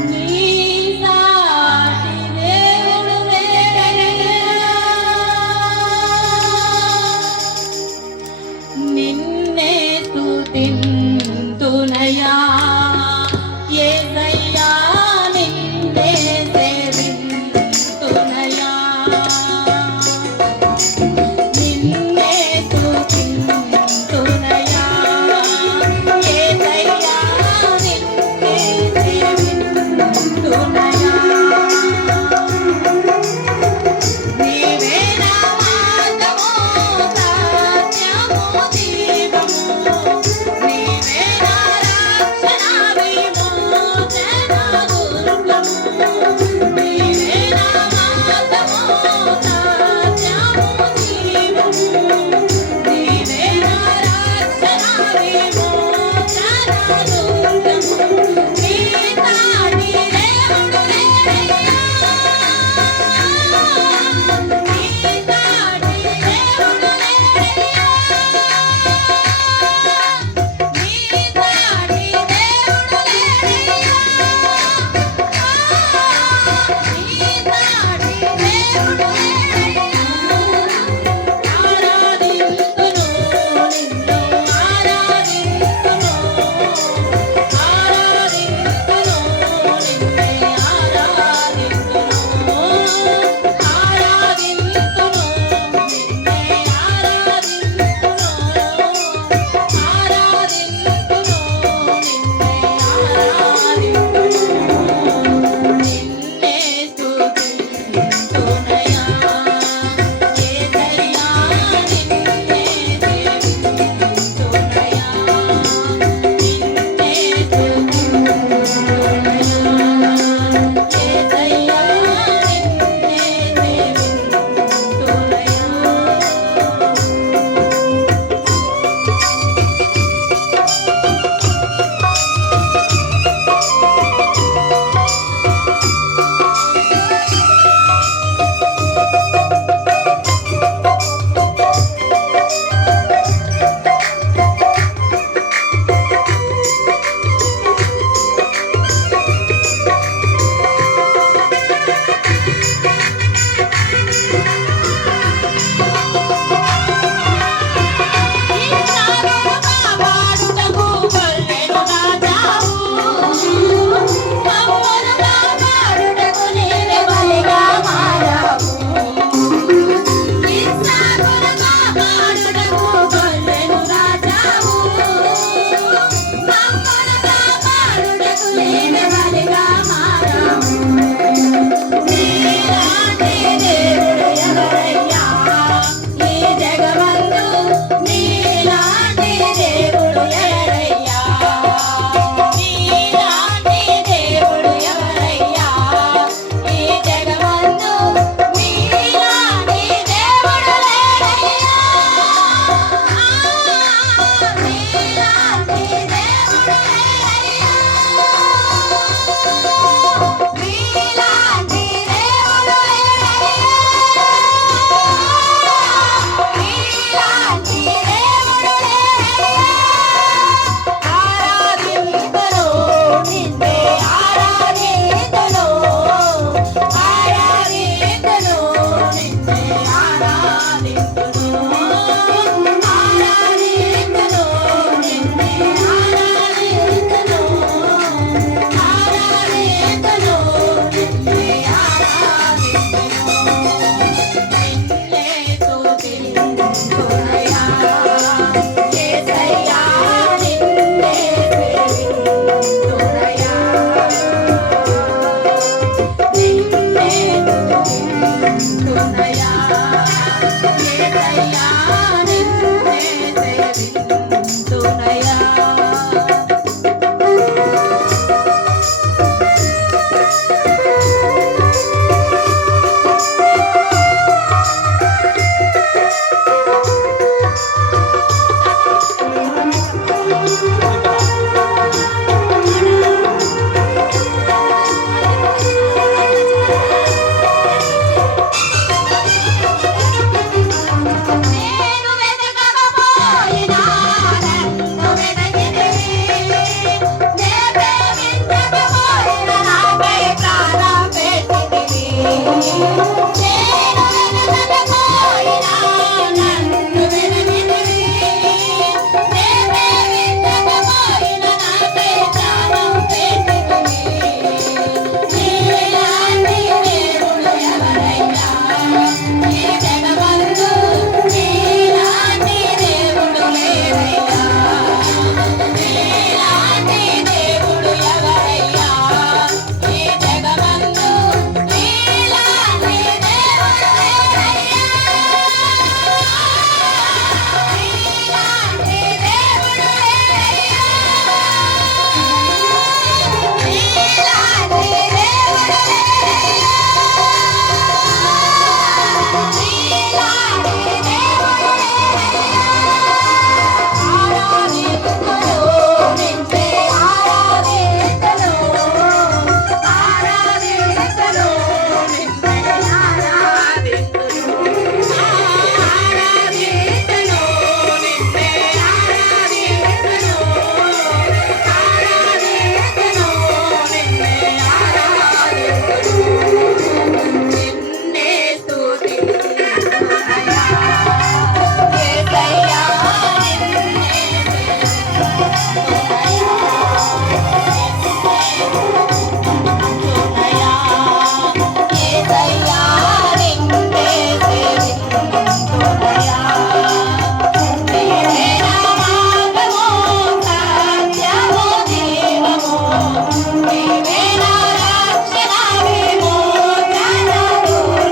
నీ